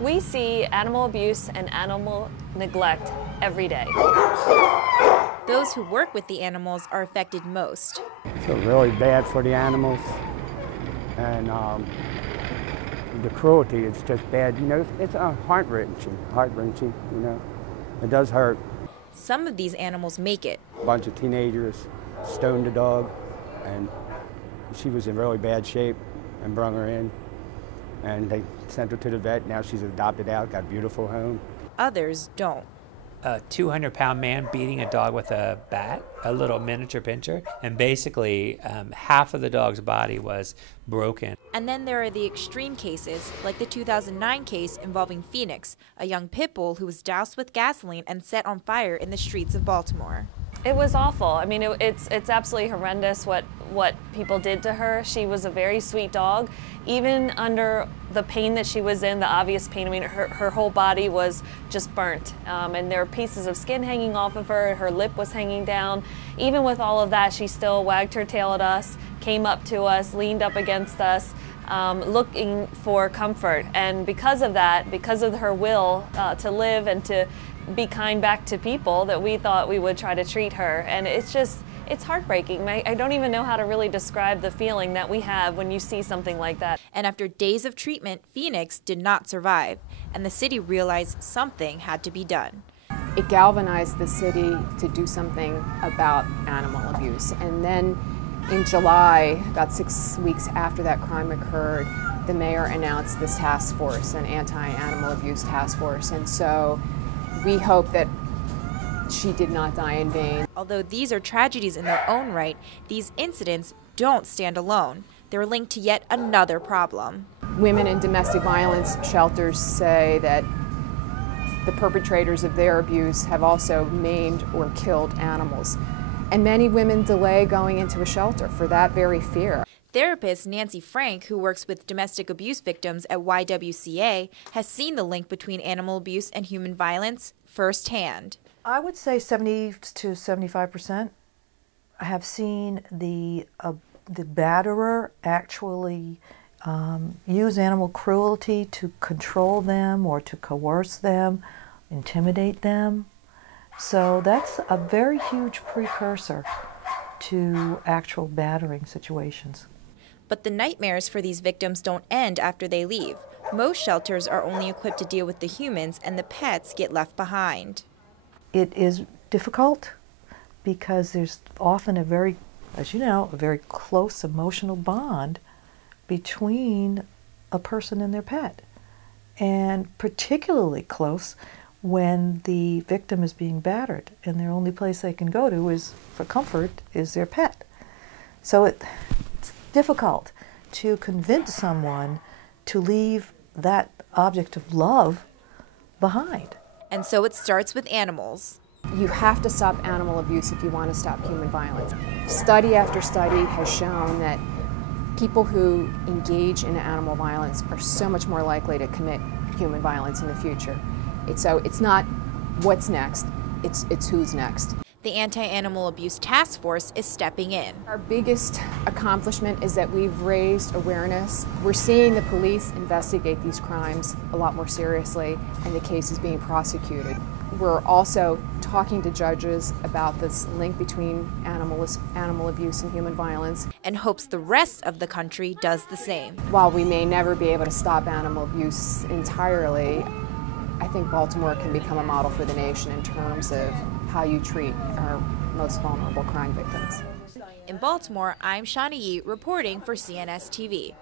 We see animal abuse and animal neglect every day. Those who work with the animals are affected most. I feel really bad for the animals, and the cruelty is just bad. You know, it's heart-wrenching, you know. It does hurt. Some of these animals make it. A bunch of teenagers stoned the dog, and she was in really bad shape, and brung her in, and they sent her to the vet. Now she's adopted out, got a beautiful home. Others don't. A 200-pound man beating a dog with a bat, a little miniature pinscher, and basically half of the dog's body was broken. And then there are the extreme cases, like the 2009 case involving Phoenix, a young pit bull who was doused with gasoline and set on fire in the streets of Baltimore. It was awful. I mean, it's absolutely horrendous what people did to her. She was a very sweet dog. Even under the pain that she was in, the obvious pain, I mean, her whole body was just burnt. And there were pieces of skin hanging off of her, her lip was hanging down. Even with all of that, she still wagged her tail at us, came up to us, leaned up against us, looking for comfort. And because of that, because of her will to live and to be kind back to people, that we thought we would try to treat her. And it's heartbreaking. I don't even know how to really describe the feeling that we have when you see something like that. And after days of treatment, Phoenix did not survive, and the city realized something had to be done. It galvanized the city to do something about animal abuse. And then in July, about 6 weeks after that crime occurred, the mayor announced this task force, an anti-animal abuse task force. And so we hope that she did not die in vain. Although these are tragedies in their own right, these incidents don't stand alone. They're linked to yet another problem. Women in domestic violence shelters say that the perpetrators of their abuse have also maimed or killed animals. And many women delay going into a shelter for that very fear. Therapist Nancy Frank, who works with domestic abuse victims at YWCA, has seen the link between animal abuse and human violence firsthand. I would say 70 to 75%. I have seen the batterer actually use animal cruelty to control them or to coerce them, intimidate them. So that's a very huge precursor to actual battering situations. But the nightmares for these victims don't end after they leave. Most shelters are only equipped to deal with the humans, and the pets get left behind. It is difficult because there's often a very, as you know, a very close emotional bond between a person and their pet. And particularly close when the victim is being battered and their only place they can go to is for comfort is their pet. So it's difficult to convince someone to leave that object of love behind. And so it starts with animals. You have to stop animal abuse if you want to stop human violence. Study after study has shown that people who engage in animal violence are so much more likely to commit human violence in the future. So it's not what's next, it's who's next. The Anti-Animal Abuse Task Force is stepping in. Our biggest accomplishment is that we've raised awareness. We're seeing the police investigate these crimes a lot more seriously, and the case is being prosecuted. We're also talking to judges about this link between animal abuse and human violence. And hopes the rest of the country does the same. While we may never be able to stop animal abuse entirely, I think Baltimore can become a model for the nation in terms of how you treat our most vulnerable crime victims. In Baltimore, I'm Shawnee Yee reporting for CNS TV.